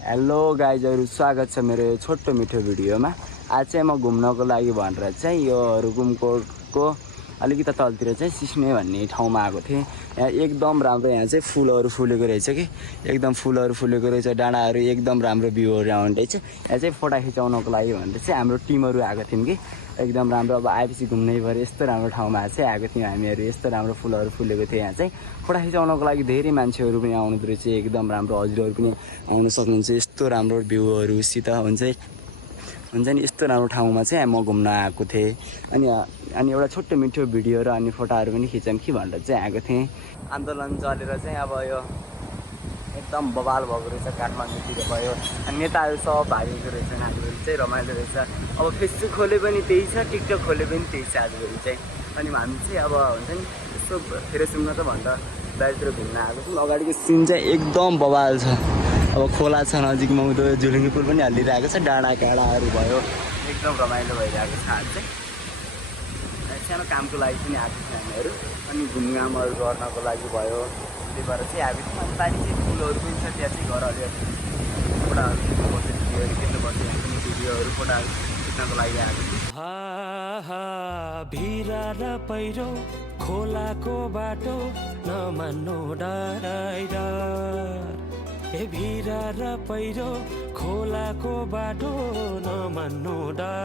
Hello गाइजहरु, स्वागत छ मेरो यो छोटो मिठो भिडियोमा। आज चाहिँ म घुम्नको लागि भनेर चाहिँ यो रुकुमकोटको अलिकति तलतिर चाहिँ सिस्ने भन्ने ठाउँमा आएको थिएँ। यहाँ एकदम राम्रो, यहाँ चाहिँ फुलहरू फुलेको रहेछ कि एकदम फुलहरू फुलेको रहेछ, डाँडाहरू एकदम राम्रो भ्यूहरू आउने रहेछ। यहाँ चाहिँ फोटो खिचाउनको लागि भनेर चाहिँ हाम्रो टिमहरू आएको थियौँ कि एकदम राम्रो। अब आएपछि घुम्नै पऱ्यो, यस्तो राम्रो ठाउँमा चाहिँ आएको थियौँ हामीहरू। यस्तो राम्रो फुलहरू फुलेको थियो। यहाँ चाहिँ फोटो खिचाउनको लागि धेरै मान्छेहरू पनि आउनु रहेछ, एकदम राम्रो। हजुरहरू पनि आउन सक्नुहुन्छ। यस्तो राम्रो भ्यूहरूसित हुन्छ नि, यस्तो राम्रो ठाउँमा चाहिँ म घुम्न आएको थिएँ। अनि एउटा छोटो मिठो भिडियो र अनि फोटोहरू पनि खिचौँ कि भनेर चाहिँ आएको थिएँ। आन्दोलन चलेर चाहिँ अब यो एकदम बवाल भएको रहेछ काठमाडौँतिर भयो। अनि नेताहरू सब भागेको रहेछ, आजभोलि चाहिँ रमाइलो रहेछ। अब फेसबुक खोले पनि त्यही छ, टिकटक खोले पनि त्यही छ आजभोलि चाहिँ। अनि हामी चाहिँ अब हुन्छ नि यस्तो फ्रेस हुन त भन्दा बाहिरतिर घुम्न आएको छौँ। अगाडिको सिन चाहिँ एकदम बवाल छ। अब खोला छ नजिकमा, उतो झुलुङ्गे पुल पनि हालिरहेको छ, डाँडा काँडाहरू भयो, एकदम रमाइलो भइरहेको छ आज चाहिँ। सानो कामको लागि पनि आएको थियौँ हामीहरू, अनि घुमघामहरू गर्नको लागि भयो। त्यही भएर चाहिँ हामी पानी चाहिँ फुलहरू पनि छ त्यहाँ चाहिँ घर अलि फोटाहरू खिच्नुपर्छ, भिडियोहरू खिच्नुपर्छ। यहाँ पनि भिडियोहरू फोटाहरू खिच्नको लागि आएको थिएँ। भिरा र पहिरो खोलाको बाटो नमान्नु डराइर, भिरा र पहिरो खोलाको बाटो नमान्नु डराइर।